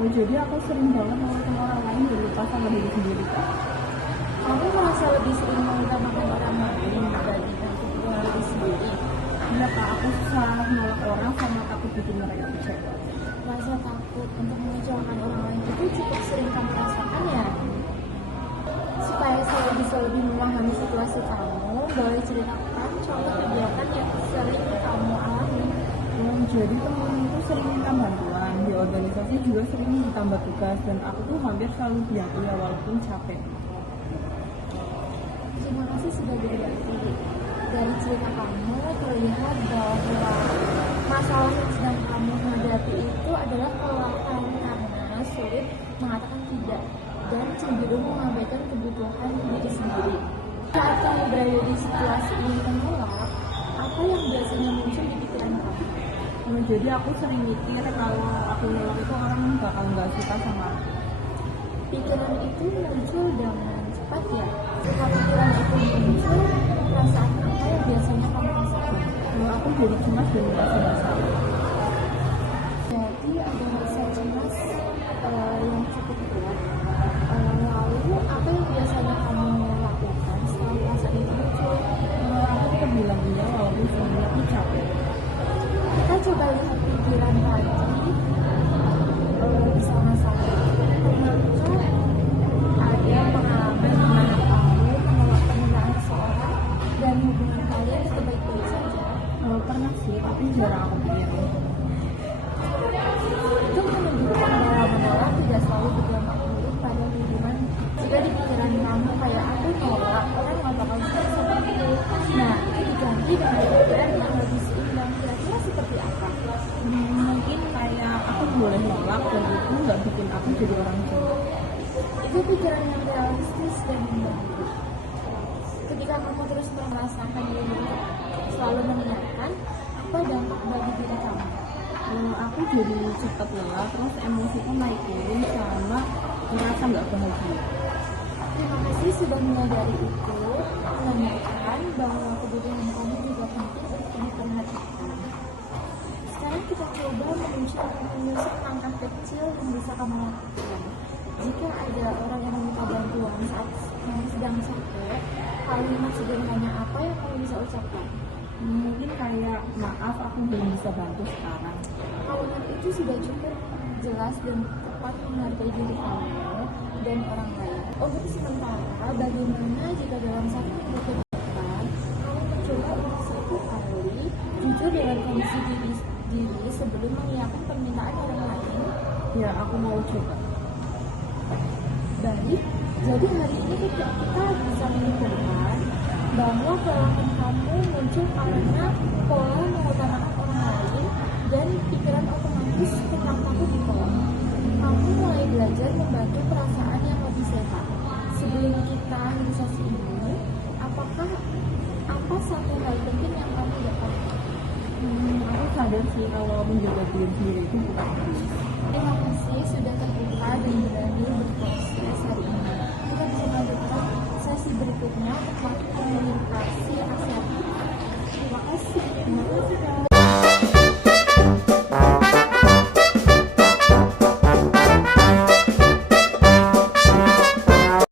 Oh, jadi aku sering banget mengutamakan orang lain dan lupa sama diri sendiri. Kamu merasa lebih sering mengutamakan orang lain dibandingkan kebutuhan diri sendiri? Iya kak, aku susah nolak orang sama takut bikin mereka kecewa. Rasa takut untuk mengecewakan orang lain itu cukup sering kamu rasakan ya? Supaya saya bisa lebih memahami situasi kamu, boleh ceritakan contoh kegiatan yang sering kamu alami. Jadi temen itu sering minta bantuan, di organisasi juga sering ditambah tugas, dan aku tuh hampir selalu dibantu ya walaupun capek. Terima kasih sudah berbagi. Dari cerita kamu terlihat bahwa masalah yang sedang kamu hadapi itu adalah kelelahan karena sulit mengatakan tidak dan cenderung mengabaikan kebutuhan diri sendiri. Saat kamu berada di situasi ini menolak, apa yang biasanya muncul di pikiran kamu? Jadi aku sering mikir kalau aku nolak itu orang bakal nggak suka sama aku. Pikiran itu muncul dengan cepat ya. Jika pikiran itu muncul, perasaan apa yang biasanya kamu rasakan? Aku jadi cemas dan merasa bersalah. Jadi ada rasa cemas yang cukup kuat. Lalu apa yang biasanya kamu lakukan setelah perasaan itu muncul? Aku tetap bilang iya walaupun sebenarnya aku capek. Kita coba lihat pikiran tadi bersama-sama. Apakah ada pengalaman di mana kamu menolak permintaan seseorang dan hubungan kalian tetap baik-baik saja? Pernah sih, tapi jarang aku pikirin. Itu menunjukkan bahwa menolak tidak selalu berdampak buruk pada hubungan. Jika di pikiran kamu kayak aku nolak, orang nggak bakal suka sama itu. Nah, itu diganti dengan pikiran yang lebih seimbang. Kira-kira seperti apa? Mungkin kayak aku boleh nolak dan itu nggak bikin aku jadi orang jahat. Itu pikiran yang realistis dan membantu. Ketika kamu terus merasakan diri selalu mengingatkan, apa dampak bagi diri kamu? Aku jadi cepat lelah, terus emosiku naik turun sama merasa nggak bahagia. Terima kasih sudah menyadari itu, menanyakan bahwa kebutuhan kamu juga penting untuk diperhatikan. Sekarang kita coba menyusun langkah kecil yang bisa kamu lakukan. Jika ada orang yang meminta bantuan saat kamu sedang capek, kalimat sederhana apa yang kamu bisa ucapkan? Mungkin kayak maaf aku belum bisa bantu sekarang. Kalimat itu sudah cukup jelas dan tepat menghargai diri kamu dan orang lain. Untuk sementara, bagaimana jika dalam satu minggu ke depan kamu mencoba untuk satu kali jujur dengan kondisi diri sebelum mengiyakan permintaan orang lain? Ya, aku mau coba. Baik, jadi hari ini kita bisa menyimpulkan bahwa kelelahan kamu muncul karena pola mengutamakan orang lain dan pikiran otomatis tentang takut ditolak. Kamu mulai belajar membantu perasaan yang lebih sehat. Sebelum kita akhiri ini, apa satu hal penting yang kamu dapatkan? Aku sadar sih kalau menjaga diri sendiri itu bukan habis. Terima kasih sudah terbuka dan berani berproses hari ini. Kita bisa lanjutkan sesi berikutnya untuk komunikasi nasihat. Terima kasih. Terima kasih.